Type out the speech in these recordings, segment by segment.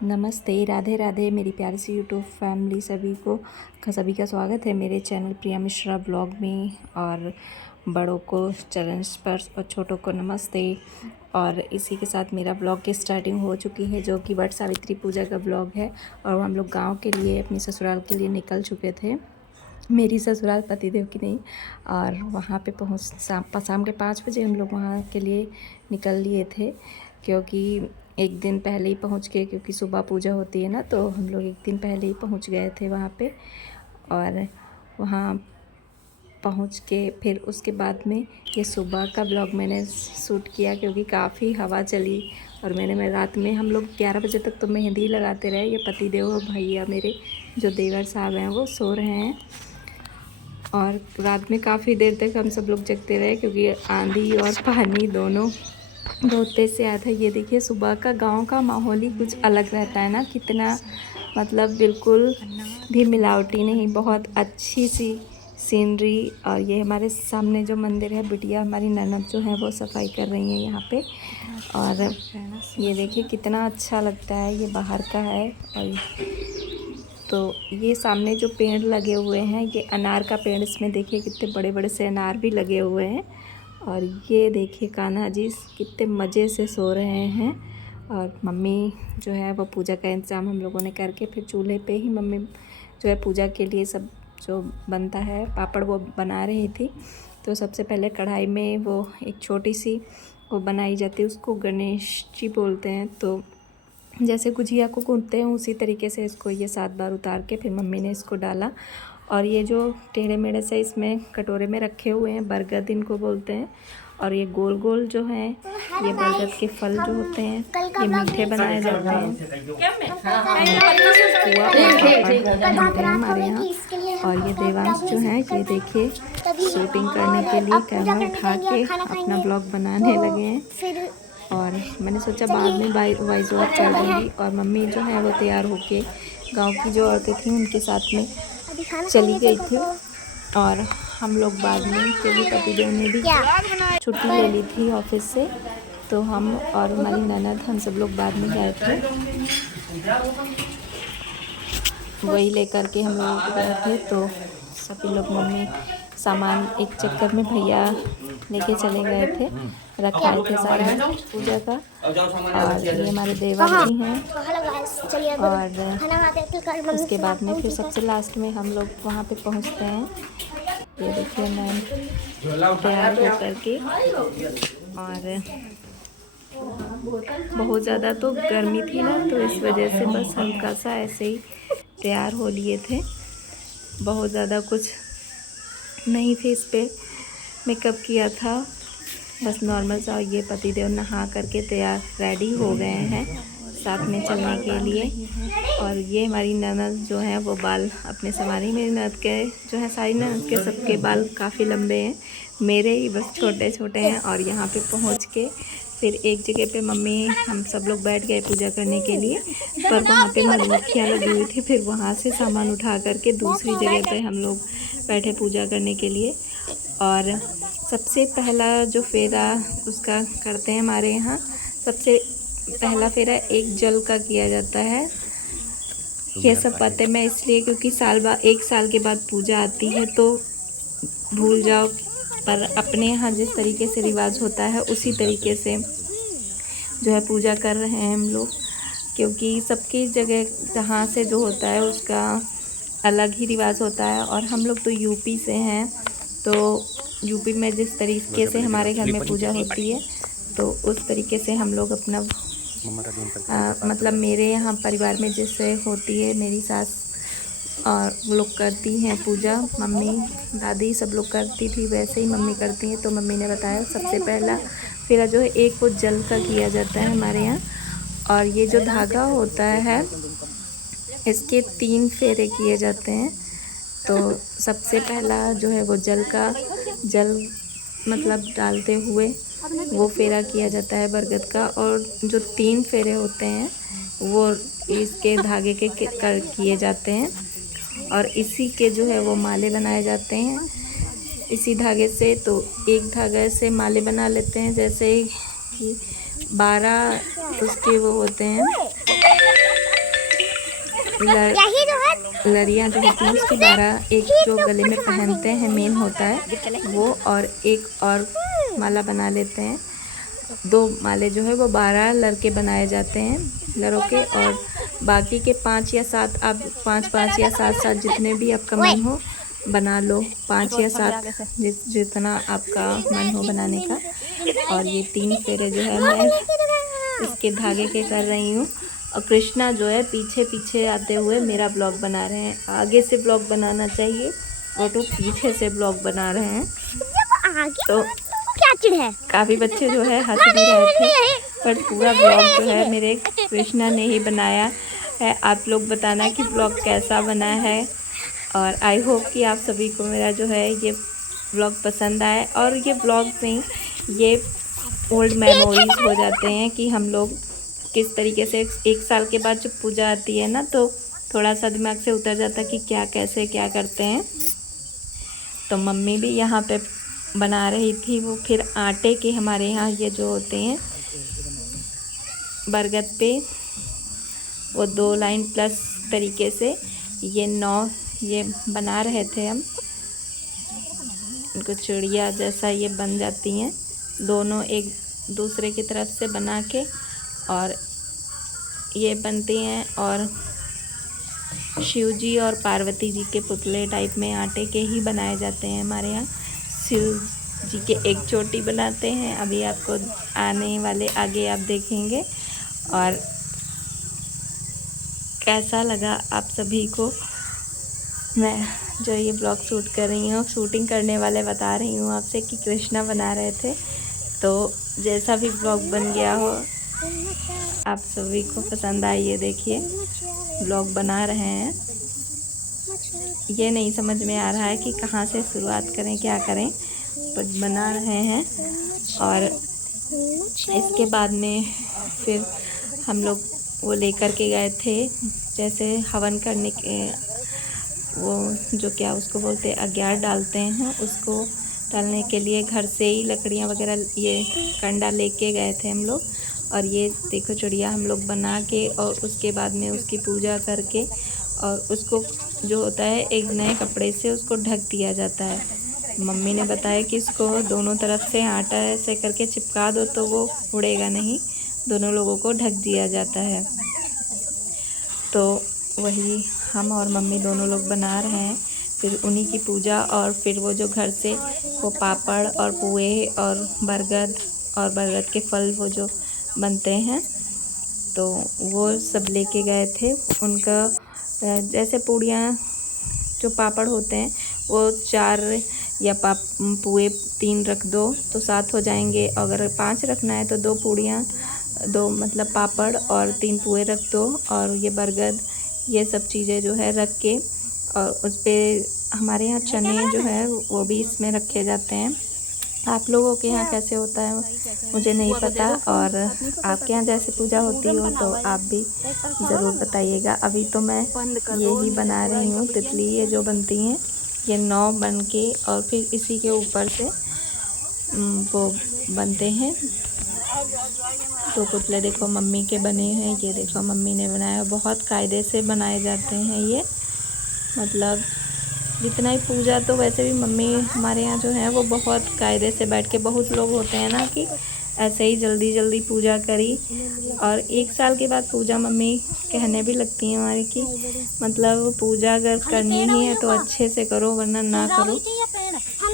नमस्ते, राधे राधे मेरी प्यारी सी यूट्यूब फैमिली। सभी का स्वागत है मेरे चैनल प्रिया मिश्रा ब्लॉग में। और बड़ों को चरण स्पर्श और छोटों को नमस्ते। और इसी के साथ मेरा ब्लॉग की स्टार्टिंग हो चुकी है, जो कि वट सावित्री पूजा का ब्लॉग है। और हम लोग गांव के लिए, अपनी ससुराल के लिए निकल चुके थे। मेरी ससुराल पतिदेव की नहीं। और वहाँ पे शाम के 5 बजे हम लोग वहाँ के लिए निकल लिए थे, क्योंकि एक दिन पहले ही पहुँच गए, क्योंकि सुबह पूजा होती है ना, तो हम लोग एक दिन पहले ही पहुँच गए थे वहाँ पे। और वहाँ पहुँच के फिर उसके बाद में ये सुबह का ब्लॉग मैंने शूट किया, क्योंकि काफ़ी हवा चली। और मैं रात में हम लोग 11 बजे तक तो मेहंदी लगाते रहे। ये पतिदेव और भैया मेरे जो देवर साहब हैं वो सो रहे हैं। और रात में काफ़ी देर तक हम सब लोग जगते रहे, क्योंकि आंधी और पानी दोनों बहुत तेज़ से आया था। ये देखिए, सुबह का गांव का माहौल ही कुछ अलग रहता है ना, कितना मतलब बिल्कुल भी मिलावटी नहीं, बहुत अच्छी सी सीनरी। और ये हमारे सामने जो मंदिर है, बिटिया हमारी ननद जो है वो सफाई कर रही है यहाँ पे। और ये देखिए कितना अच्छा लगता है, ये बाहर का है। और तो ये सामने जो पेड़ लगे हुए हैं, ये अनार का पेड़, इसमें देखिए कितने बड़े बड़े से अनार भी लगे हुए हैं। और ये देखिए कान्हा जी कितने मज़े से सो रहे हैं। और मम्मी जो है वो पूजा का इंतज़ाम हम लोगों ने करके, फिर चूल्हे पे ही मम्मी जो है पूजा के लिए सब जो बनता है पापड़ वो बना रही थी। तो सबसे पहले कढ़ाई में वो एक छोटी सी वो बनाई जाती है, उसको गणेश जी बोलते हैं। तो जैसे गुजिया को गूंथते हैं उसी तरीके से इसको ये 7 बार उतार के फिर मम्मी ने इसको डाला। और ये जो टेढ़े मेढ़े से इसमें कटोरे में रखे हुए हैं, बरगद इनको बोलते हैं। और ये गोल गोल जो हैं, ये बरगद के फल जो होते हैं, ये मीठे बनाए जाते हैं। पुआ बनते हैं हमारे यहाँ। और ये देवांश जो है, ये देखिए शूटिंग करने के लिए कैमरा उठा के अपना ब्लॉग बनाने लगे हैं। और मैंने सोचा बाद में वॉइस ओवर कर दूँगी। और मम्मी जो है वो तैयार होके गांव की जो औरतें थीं उनके साथ में चली गई थी। और हम लोग बाद में, क्योंकि पतिदेव ने भी छुट्टी ले ली थी ऑफिस से, तो हम और हमारी ननद हम सब लोग बाद में गए थे। वही लेकर के हम लोग गए थे। तो सभी लोग, मम्मी सामान एक चक्कर में भैया लेके चले गए थे, रखाए थे सारा पूजा का। और ये हमारे देवर जी हैं। और उसके बाद में फिर सबसे लास्ट में हम लोग वहाँ पे पहुँचते हैं। ये देखिए मैम तैयार होकर के। और बहुत ज़्यादा तो गर्मी थी ना, तो इस वजह से बस हल्का सा ऐसे ही तैयार हो लिए थे। बहुत ज़्यादा कुछ नहीं थे इस पर मेकअप किया था, बस नॉर्मल सा। ये पतिदेव नहा करके तैयार रेडी हो गए हैं साथ में चलने के लिए। और ये हमारी ननद जो है वो बाल अपने संवारी, मेरी ननद के जो है, सारी ननद के सबके बाल काफ़ी लंबे हैं, मेरे ही बस छोटे छोटे हैं। और यहाँ पे पहुँच के फिर एक जगह पे मम्मी हम सब लोग बैठ गए पूजा करने के लिए, पर वहाँ पे मधुमक्खियाँ लगी हुई थी। फिर वहाँ से सामान उठा करके दूसरी जगह पे हम लोग बैठे पूजा करने के लिए। और सबसे पहला जो फेरा उसका करते हैं हमारे यहाँ, सबसे पहला फेरा एक जल का किया जाता है। ये सब बातें मैं इसलिए, क्योंकि एक साल के बाद पूजा आती है तो भूल जाओ, पर अपने यहाँ जिस तरीके से रिवाज होता है उसी तरीके से जो है पूजा कर रहे हैं हम लोग। क्योंकि सबकी जगह जहाँ से जो होता है उसका अलग ही रिवाज होता है। और हम लोग तो यूपी से हैं, तो यूपी में जिस तरीके से हमारे घर में पूजा होती है, तो उस तरीके से हम लोग अपना मतलब मेरे यहाँ परिवार में जैसे होती है, मेरी सास और लोग करती हैं पूजा, मम्मी दादी सब लोग करती थी, वैसे ही मम्मी करती हैं। तो मम्मी ने बताया सबसे पहला फेरा जो है एक वो जल का किया जाता है हमारे यहाँ। और ये जो धागा होता है, इसके 3 फेरे किए जाते हैं। तो सबसे पहला जो है वो जल मतलब डालते हुए वो फेरा किया जाता है बरगद का। और जो 3 फेरे होते हैं वो इसके धागे के किए जाते हैं। और इसी के जो है वो माले बनाए जाते हैं इसी धागे से। तो एक धागे से माले बना लेते हैं, जैसे कि 12 उसके वो होते हैं, लड़ियाँ जो होती हैं उसकी 12, एक जो गले में पहनते हैं मेन होता है वो, और एक और माला बना लेते हैं। 2 माले जो है वो 12 लड़के बनाए जाते हैं लड़ों के, और बाकी के 5 या 7 आप 5 या 7 जितने भी आपका मन हो बना लो, 5 या 7 जितना आपका मन हो बनाने का। और ये 3 फेरे जो है मैं इसके धागे के कर रही हूँ, और कृष्णा जो है पीछे पीछे आते हुए मेरा ब्लॉग बना रहे हैं। आगे से ब्लॉग बनाना चाहिए, वो तो पीछे से ब्लॉग बना रहे हैं। तो क्या चिढ़ है, काफ़ी बच्चे जो है हंस भी रहे थे, पर पूरा ब्लॉग जो है मेरे कृष्णा ने ही बनाया है। आप लोग बताना कि ब्लॉग कैसा बना है, और आई होप कि आप सभी को मेरा जो है ये ब्लॉग पसंद आए। और ये ब्लॉग में ये ओल्ड मेमोरीज हो जाते हैं कि हम लोग किस तरीके से 1 साल के बाद जब पूजा आती है ना, तो थोड़ा सा दिमाग से उतर जाता है कि क्या कैसे क्या करते हैं। तो मम्मी भी यहाँ पे बना रही थी वो, फिर आटे के हमारे यहाँ ये जो होते हैं बरगद पे वो 2 लाइन प्लस तरीके से ये 9 ये बना रहे थे हम, इनको चिड़िया जैसा ये बन जाती हैं दोनों एक दूसरे की तरफ से बना के, और ये बनती हैं। और शिव जी और पार्वती जी के पुतले टाइप में आटे के ही बनाए जाते हैं हमारे यहाँ। शिव जी के एक चोटी बनाते हैं, अभी आपको आने वाले आगे आप देखेंगे। और कैसा लगा आप सभी को मैं जो ये ब्लॉग शूट कर रही हूँ, शूटिंग करने वाले बता रही हूँ आपसे कि कृष्णा बना रहे थे। तो जैसा भी ब्लॉग बन गया हो आप सभी को पसंद आई, ये देखिए ब्लॉग बना रहे हैं। ये नहीं समझ में आ रहा है कि कहाँ से शुरुआत करें क्या करें, पर बना रहे हैं। और इसके बाद में फिर हम लोग वो लेकर के गए थे, जैसे हवन करने के वो जो क्या उसको बोलते हैं अग्यार डालते हैं, उसको डालने के लिए घर से ही लकड़ियाँ वगैरह ये कंडा लेके गए थे हम लोग। और ये देखो चिड़िया हम लोग बना के, और उसके बाद में उसकी पूजा करके, और उसको जो होता है एक नए कपड़े से उसको ढक दिया जाता है। मम्मी ने बताया कि इसको दोनों तरफ से आटा ऐसे करके चिपका दो तो वो उड़ेगा नहीं, दोनों लोगों को ढक दिया जाता है। तो वही हम और मम्मी दोनों लोग बना रहे हैं, फिर उन्हीं की पूजा। और फिर वो जो घर से वो पापड़ और पुए और बरगद के फल वो जो बनते हैं, तो वो सब लेके गए थे। उनका जैसे पूड़ियाँ जो पापड़ होते हैं वो 4 या पुए 3 रख दो तो 7 हो जाएंगे। अगर 5 रखना है तो 2 पूड़ियाँ 2 मतलब पापड़ और 3 पुए रख दो, और ये बरगद ये सब चीज़ें जो है रख के, और उस पर हमारे यहाँ चने जो है वो भी इसमें रखे जाते हैं। आप लोगों के यहाँ कैसे होता है मुझे नहीं पता, और आपके यहाँ जैसे पूजा होती हो तो आप भी ज़रूर बताइएगा। अभी तो मैं ये ही बना रही हूँ, तितली ये जो बनती हैं ये 9 बन के, और फिर इसी के ऊपर से वो बनते हैं। तो पुतले देखो मम्मी के बने हैं, ये देखो मम्मी ने बनाया, बहुत कायदे से बनाए जाते हैं ये। मतलब जितना ही पूजा तो वैसे भी मम्मी हमारे यहाँ जो है वो बहुत कायदे से बैठ के, बहुत लोग होते हैं ना कि ऐसे ही जल्दी जल्दी पूजा करी, और 1 साल के बाद पूजा मम्मी कहने भी लगती हैं हमारी कि मतलब पूजा अगर करनी ही है तो अच्छे से करो, वरना ना करो,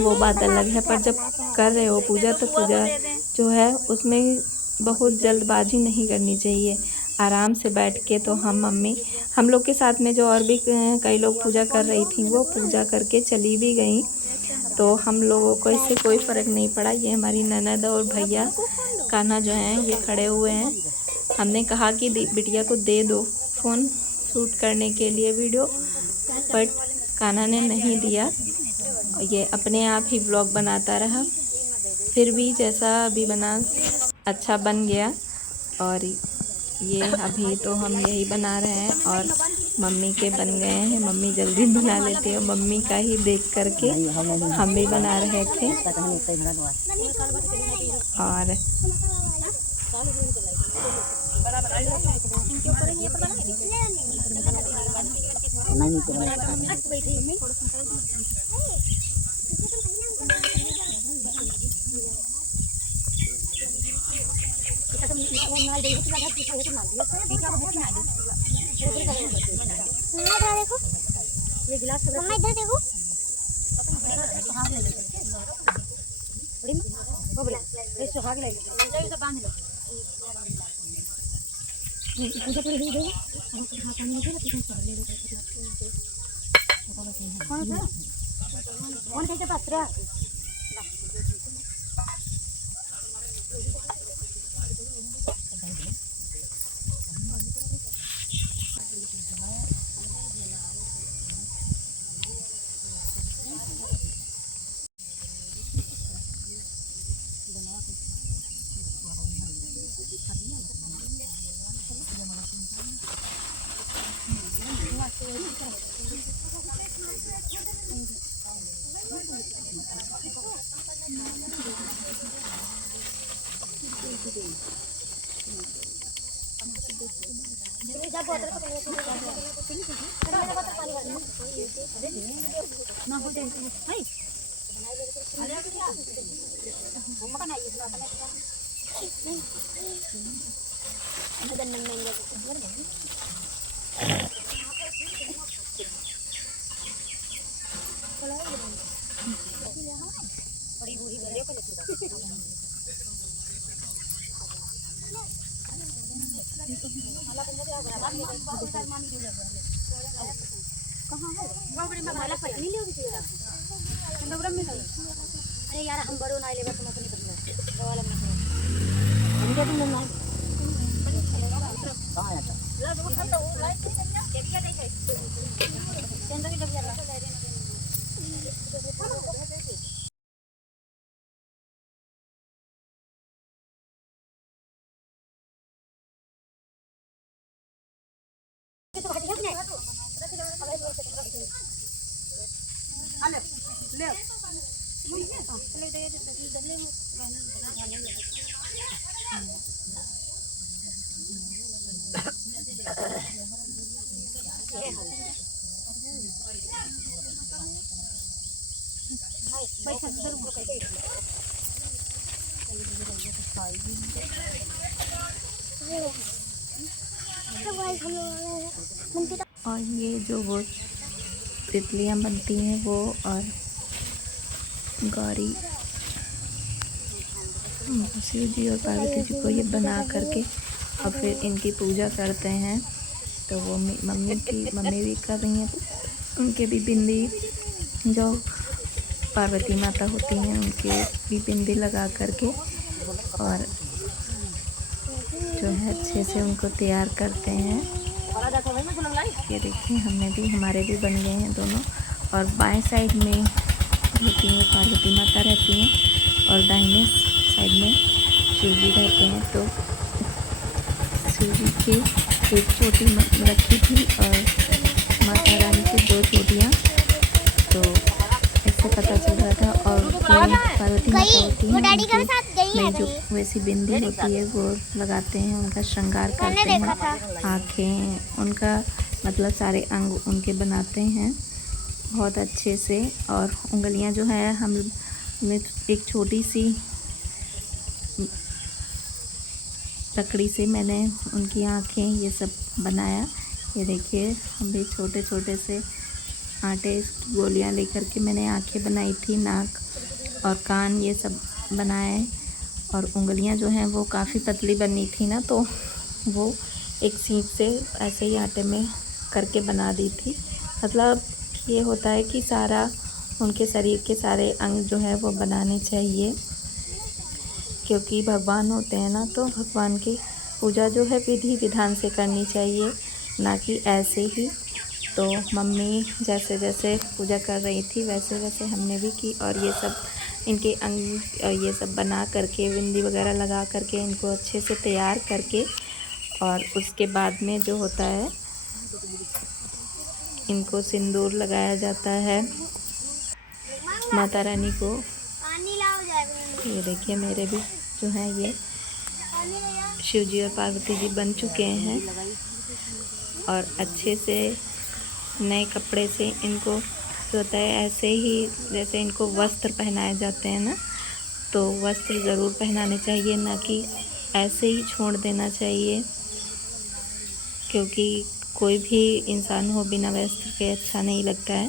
वो बात अलग है। पर जब कर रहे हो पूजा तो पूजा जो है उसमें बहुत जल्दबाजी नहीं करनी चाहिए, आराम से बैठ के। तो हम लोग के साथ में जो और भी कई लोग पूजा कर रही थी वो पूजा करके चली भी गई, तो हम लोगों को इससे कोई फ़र्क नहीं पड़ा। ये हमारी ननद और भैया कान्हा जो हैं ये खड़े हुए हैं। हमने कहा कि बिटिया को दे दो फ़ोन शूट करने के लिए वीडियो, बट कान्हा ने नहीं दिया, ये अपने आप ही व्लॉग बनाता रहा। फिर भी जैसा अभी बना अच्छा बन गया। और ये अभी तो हम यही बना रहे हैं, और मम्मी के बन गए हैं, मम्मी जल्दी बना लेती है, मम्मी का ही देख करके हम भी बना रहे थे। और देखो ये गिलास मम्मा इधर देखो वो बोला ये सुहाग ले लो तो बांध लो पूजा पूरी दे दो हां पानी दे लो ले लो कौन कैसे पात्र ना हो जाए भाई मम्मा का नहीं बड़ी बूढ़ी बलियों को अरे यार हम बड़ो ना लेबा तुम अपने कर वाला में हम क्या तुम ना कहां आया था ला वो ठंडा हो लाइट के बिया नहीं है केंद्र की डबिया ला ले और ये जो वो तितलियाँ बनती हैं वो और गौरी शिव जी और पार्वती जी को ये बना करके और फिर इनकी पूजा करते हैं। तो वो मम्मी भी कर रही हैं, उनके भी बिंदी जो पार्वती माता होती हैं उनके भी बिंदी लगा करके और जो है अच्छे से उनको तैयार करते हैं। ये देखिए हमारे भी बन गए हैं दोनों। और बाएं साइड में होती हैं पार्वती माता रहती हैं और दाहिने साइड में शिव जी रहते हैं। तो शिव जी की एक चोटी रखी थी और माता रानी की 2 चोटियाँ, तो इससे पता चल रहा था। और पार्वती माता होती हैं जो वैसी बिंदी होती है वो लगाते हैं, उनका श्रृंगार करते हैं, आँखें, उनका मतलब सारे अंग उनके बनाते हैं बहुत अच्छे से। और उंगलियां जो है हमने एक छोटी सी लकड़ी से मैंने उनकी आँखें ये सब बनाया। ये देखिए हम भी छोटे छोटे से आटे की गोलियां लेकर के मैंने आँखें बनाई थी, नाक और कान ये सब बनाए। और उंगलियां जो हैं वो काफ़ी पतली बनी थी ना, तो वो एक सीप से ऐसे ही आटे में करके बना दी थी। मतलब ये होता है कि सारा उनके शरीर के सारे अंग जो है वो बनाने चाहिए, क्योंकि भगवान होते हैं ना, तो भगवान की पूजा जो है विधि विधान से करनी चाहिए, ना कि ऐसे ही। तो मम्मी जैसे जैसे पूजा कर रही थी वैसे वैसे हमने भी की। और ये सब इनके अंग ये सब बना करके बिंदी वगैरह लगा करके इनको अच्छे से तैयार करके और उसके बाद में जो होता है इनको सिंदूर लगाया जाता है माता रानी को। ये देखिए मेरे भी जो है ये शिव जी और पार्वती जी बन चुके हैं और अच्छे से नए कपड़े से इनको जो होता है ऐसे ही जैसे इनको वस्त्र पहनाए जाते हैं ना, तो वस्त्र ज़रूर पहनाने चाहिए, ना कि ऐसे ही छोड़ देना चाहिए, क्योंकि कोई भी इंसान हो बिना वस्त्र के अच्छा नहीं लगता है।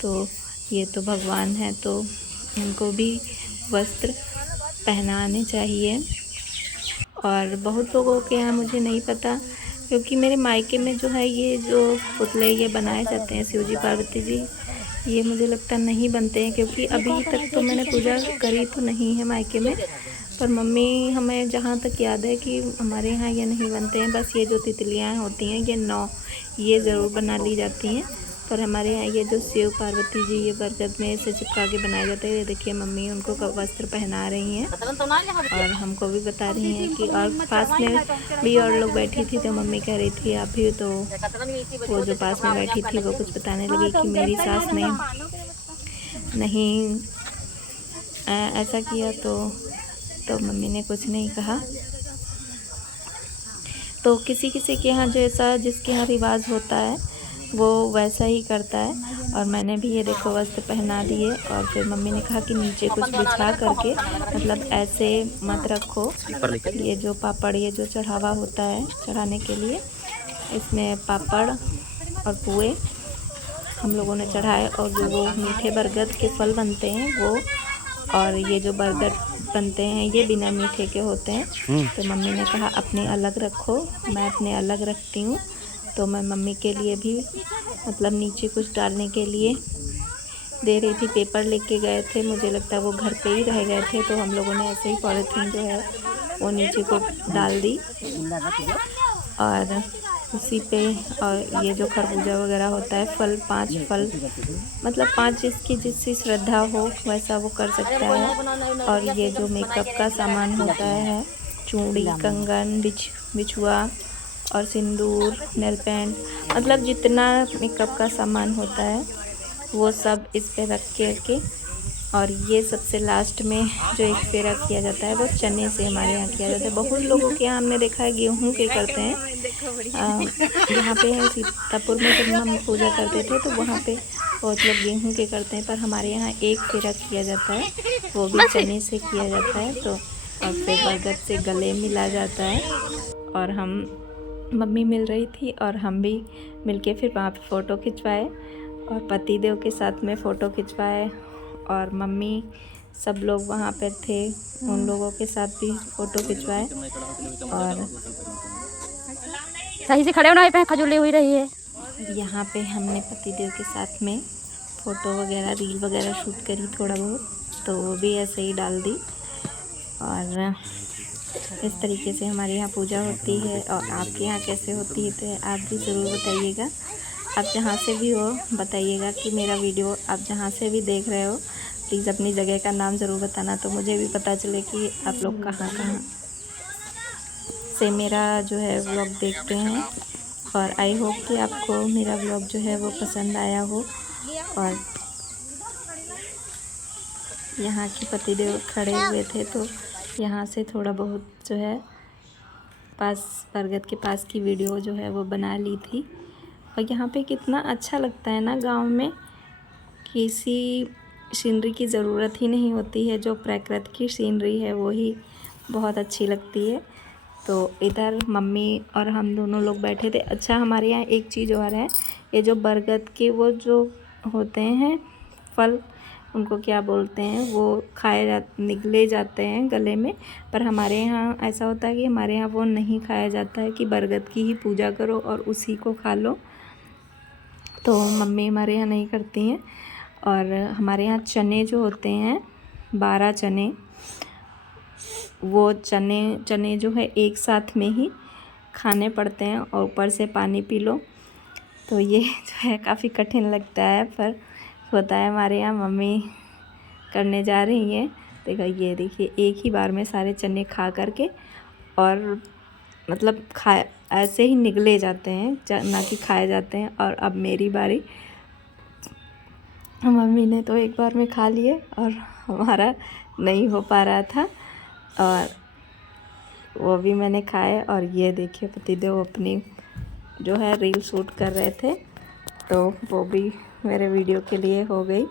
तो ये तो भगवान है, तो इनको भी वस्त्र पहनाने चाहिए। और बहुत लोगों के यहाँ मुझे नहीं पता, क्योंकि मेरे मायके में जो है ये जो पुतले ये बनाए जाते हैं शिव जी पार्वती जी, ये मुझे लगता नहीं बनते हैं, क्योंकि अभी तक तो मैंने पूजा करी तो नहीं है मायके में। पर मम्मी हमें जहाँ तक याद है कि हमारे यहाँ ये नहीं बनते हैं। बस ये जो तितलियाँ होती हैं ये 9 ये ज़रूर बना ली जाती हैं। पर हमारे यहाँ ये जो शिव पार्वती जी ये बरगद में से चिपका के बनाए जाते हैं। ये देखिए मम्मी उनको वस्त्र पहना रही हैं और हमको भी बता रही हैं कि, और पास में भी और लोग बैठी थी तो मम्मी कह रही थी आप भी, तो वो जो पास में बैठी थी वो कुछ बताने लगी कि मेरी सास ने नहीं ऐसा किया, तो मम्मी ने कुछ नहीं कहा। तो किसी किसी के यहाँ जैसा जिसके यहाँ रिवाज होता है वो वैसा ही करता है। और मैंने भी ये देखो वस्त्र पहना दिए और फिर मम्मी ने कहा कि नीचे कुछ बिछा करके, मतलब ऐसे मत रखो। ये जो पापड़ ये जो चढ़ावा होता है चढ़ाने के लिए, इसमें पापड़ और पुए हम लोगों ने चढ़ाए, और जो वो मीठे बरगद के फल बनते हैं वो, और ये जो बरगद बनते हैं ये बिना मीठे के होते हैं। तो मम्मी ने कहा अपने अलग रखो, मैं अपने अलग रखती हूँ। तो मैं मम्मी के लिए भी मतलब नीचे कुछ डालने के लिए दे रही थी। पेपर लेके गए थे, मुझे लगता है वो घर पे ही रह गए थे, तो हम लोगों ने ऐसे ही पॉलीथीन जो है वो नीचे को डाल दी। और उसी पे और ये जो खरबूजा वगैरह होता है फल, 5 फल मतलब 5 जिसकी जिसकी श्रद्धा हो वैसा वो कर सकता है। और ये जो मेकअप का सामान होता है, चूड़ी, कंगन, बिछुआ और सिंदूर, नेल पेंट, मतलब जितना मेकअप का सामान होता है वो सब इस पे रख के और ये सबसे लास्ट में जो एक फेरा किया जाता है वो चने से हमारे यहाँ किया जाता है। बहुत लोगों के यहाँ हमने देखा है गेहूँ के करते हैं। यहाँ पे सीतापुर में जब हम पूजा करते थे तो वहाँ पे बहुत लोग गेहूँ के करते हैं, पर हमारे यहाँ एक फेरा किया जाता है, वो भी चने से किया जाता है। तो और फिर बरगद से गले मिला जाता है। और हम मम्मी मिल रही थी और हम भी मिलके फिर वहाँ पे फ़ोटो खिंचवाए और पतिदेव के साथ में फ़ोटो खिंचवाए। और मम्मी सब लोग वहाँ पे थे, उन लोगों के साथ भी फ़ोटो खिंचवाए। और सही से खड़े होना पे खजूली हुई रही है। यहाँ पे हमने पतिदेव के साथ में फ़ोटो वगैरह रील वगैरह शूट करी थोड़ा बहुत, तो वो भी ऐसे ही डाल दी। और इस तरीके से हमारे यहाँ पूजा होती है। और आपके यहाँ कैसे होती है तो आप भी ज़रूर बताइएगा। आप जहाँ से भी हो बताइएगा कि मेरा वीडियो आप जहाँ से भी देख रहे हो प्लीज़ अपनी जगह का नाम ज़रूर बताना, तो मुझे भी पता चले कि आप लोग कहाँ कहाँ से मेरा जो है व्लॉग देखते हैं। और आई होप कि आपको मेरा व्लॉग जो है वो पसंद आया हो। और यहाँ की पतिदेव खड़े हुए थे तो यहाँ से थोड़ा बहुत जो है पास बरगद के पास की वीडियो जो है वो बना ली थी। और यहाँ पे कितना अच्छा लगता है ना, गांव में किसी सीनरी की ज़रूरत ही नहीं होती है, जो प्रकृति की सीनरी है वो ही बहुत अच्छी लगती है। तो इधर मम्मी और हम दोनों लोग बैठे थे। अच्छा हमारे यहाँ एक चीज़ और है, ये जो बरगद के वो जो होते हैं फल, उनको क्या बोलते हैं, वो निगले जाते हैं गले में। पर हमारे यहाँ ऐसा होता है कि हमारे यहाँ वो नहीं खाया जाता है, कि बरगद की ही पूजा करो और उसी को खा लो। तो मम्मी हमारे यहाँ नहीं करती हैं। और हमारे यहाँ चने जो होते हैं 12 चने, वो चने जो है एक साथ में ही खाने पड़ते हैं और ऊपर से पानी पी लो। तो ये जो है काफ़ी कठिन लगता है, पर होता है हमारे यहाँ। मम्मी करने जा रही हैं। देखो ये देखिए एक ही बार में सारे चने खा करके, और मतलब ऐसे ही निगले जाते हैं ना कि खाए जाते हैं। और अब मेरी बारी। मम्मी ने तो एक बार में खा लिए और हमारा नहीं हो पा रहा था। और वो भी मैंने खाए। और ये देखिए पतिदेव अपनी जो है रील शूट कर रहे थे, तो वो भी मेरे वीडियो के लिए हो गई।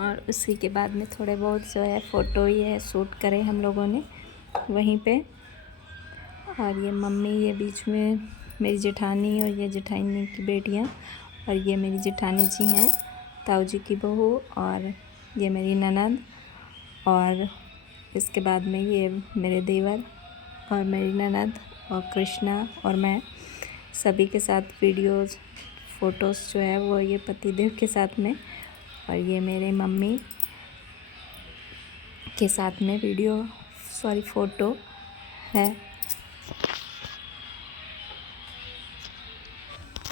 और उसी के बाद में थोड़े बहुत जो है फ़ोटो ये शूट करे हम लोगों ने वहीं पे। और ये मम्मी, ये बीच में मेरी जेठानी और ये जेठानी की बेटियां, और ये मेरी जेठानी जी हैं, ताऊ जी की बहू, और ये मेरी ननद, और इसके बाद में ये मेरे देवर और मेरी ननद और कृष्णा और मैं सभी के साथ वीडियोस फ़ोटोज़ जो है वो ये पतिदेव के साथ में, और ये मेरे मम्मी के साथ में फ़ोटो है।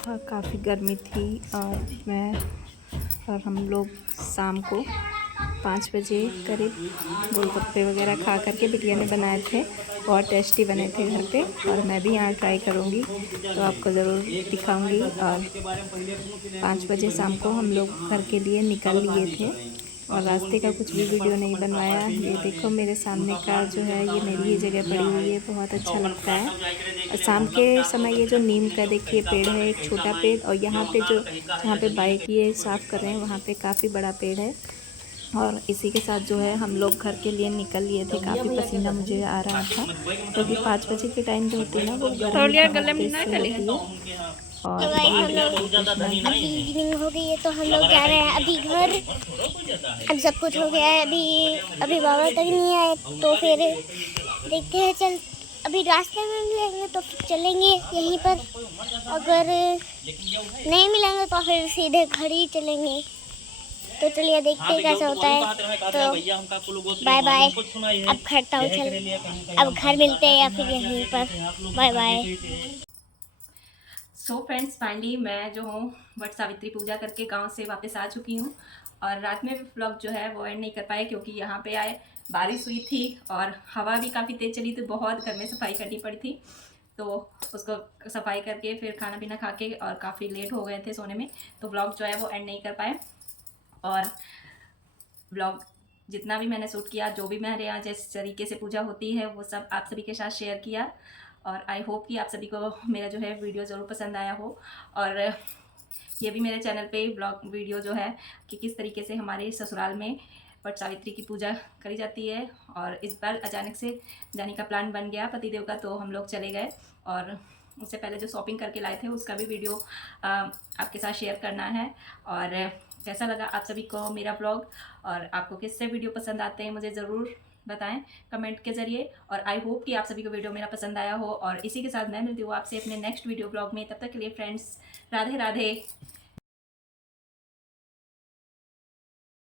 और काफ़ी गर्मी थी, और हम लोग शाम को 5 बजे करीब गोलगप्पे वगैरह खा करके बिरयानी बनाए थे। बहुत टेस्टी बने थे घर पे, और मैं भी यहाँ ट्राई करूँगी तो आपको ज़रूर दिखाऊँगी। और 5 बजे शाम को हम लोग घर के लिए निकल लिए थे, और रास्ते का कुछ भी वीडियो नहीं बनवाया। ये देखो मेरे सामने का जो है, ये मेरी ही जगह पड़ी हुई है, बहुत अच्छा लगता है। और शाम के समय ये जो नीम का देखिए पेड़ है, एक छोटा पेड़, और यहाँ पे जो जहाँ पे बाइक ये साफ़ कर रहे हैं वहाँ पे काफ़ी बड़ा पेड़ है। और इसी के साथ जो है हम लोग घर के लिए निकल लिए थे। काफ़ी पसीना मुझे आ रहा था, क्योंकि 5 बजे के टाइम जो होती है ना वो गर्मी बहुत तेज से होती है। और तो गाइस हम लोग अभी इवनिंग हो गई है, तो हम लोग जा रहे हैं अभी घर। अब सब कुछ हो गया है, अभी बाबा तक नहीं आए, तो फिर देखते हैं। चल अभी रास्ते में मिलेंगे तो फिर चलेंगे यहीं पर, अगर नहीं मिलेंगे तो फिर सीधे घर ही चलेंगे। तो चलिए देखते हैं कैसा होता है। तो बाय बाय, अब अब घर मिलते हैं या फिर यहीं पर। Bye bye. So friends, finally मैं जो हूँ वट सावित्री पूजा करके गांव से वापस आ चुकी हूँ। और रात में भी व्लॉग जो है वो एंड नहीं कर पाए, क्योंकि यहाँ पे आए बारिश हुई थी और हवा भी काफ़ी तेज़ चली, तो बहुत घर में सफाई करनी पड़ी थी। तो उसको सफाई करके फिर खाना पीना खा के और काफ़ी लेट हो गए थे सोने में, तो व्लॉग जो है वो एंड नहीं कर पाए। और व्लॉग जितना भी मैंने शूट किया, जो भी मेरे यहाँ जिस तरीके से पूजा होती है, वो सब आप सभी के साथ शेयर किया। और आई होप कि आप सभी को मेरा जो है वीडियो ज़रूर पसंद आया हो। और ये भी मेरे चैनल पे ब्लॉग वीडियो जो है कि किस तरीके से हमारे ससुराल में वट सावित्री की पूजा करी जाती है। और इस बार अचानक से जाने का प्लान बन गया पतिदेव का, तो हम लोग चले गए। और उससे पहले जो शॉपिंग करके लाए थे उसका भी वीडियो आपके साथ शेयर करना है। और कैसा लगा आप सभी को मेरा ब्लॉग, और आपको किससे वीडियो पसंद आते हैं मुझे ज़रूर बताएं कमेंट के ज़रिए। और आई होप कि आप सभी को वीडियो मेरा पसंद आया हो। और इसी के साथ मैं मिलती हूँ आपसे अपने नेक्स्ट वीडियो ब्लॉग में। तब तक के लिए फ्रेंड्स, राधे राधे।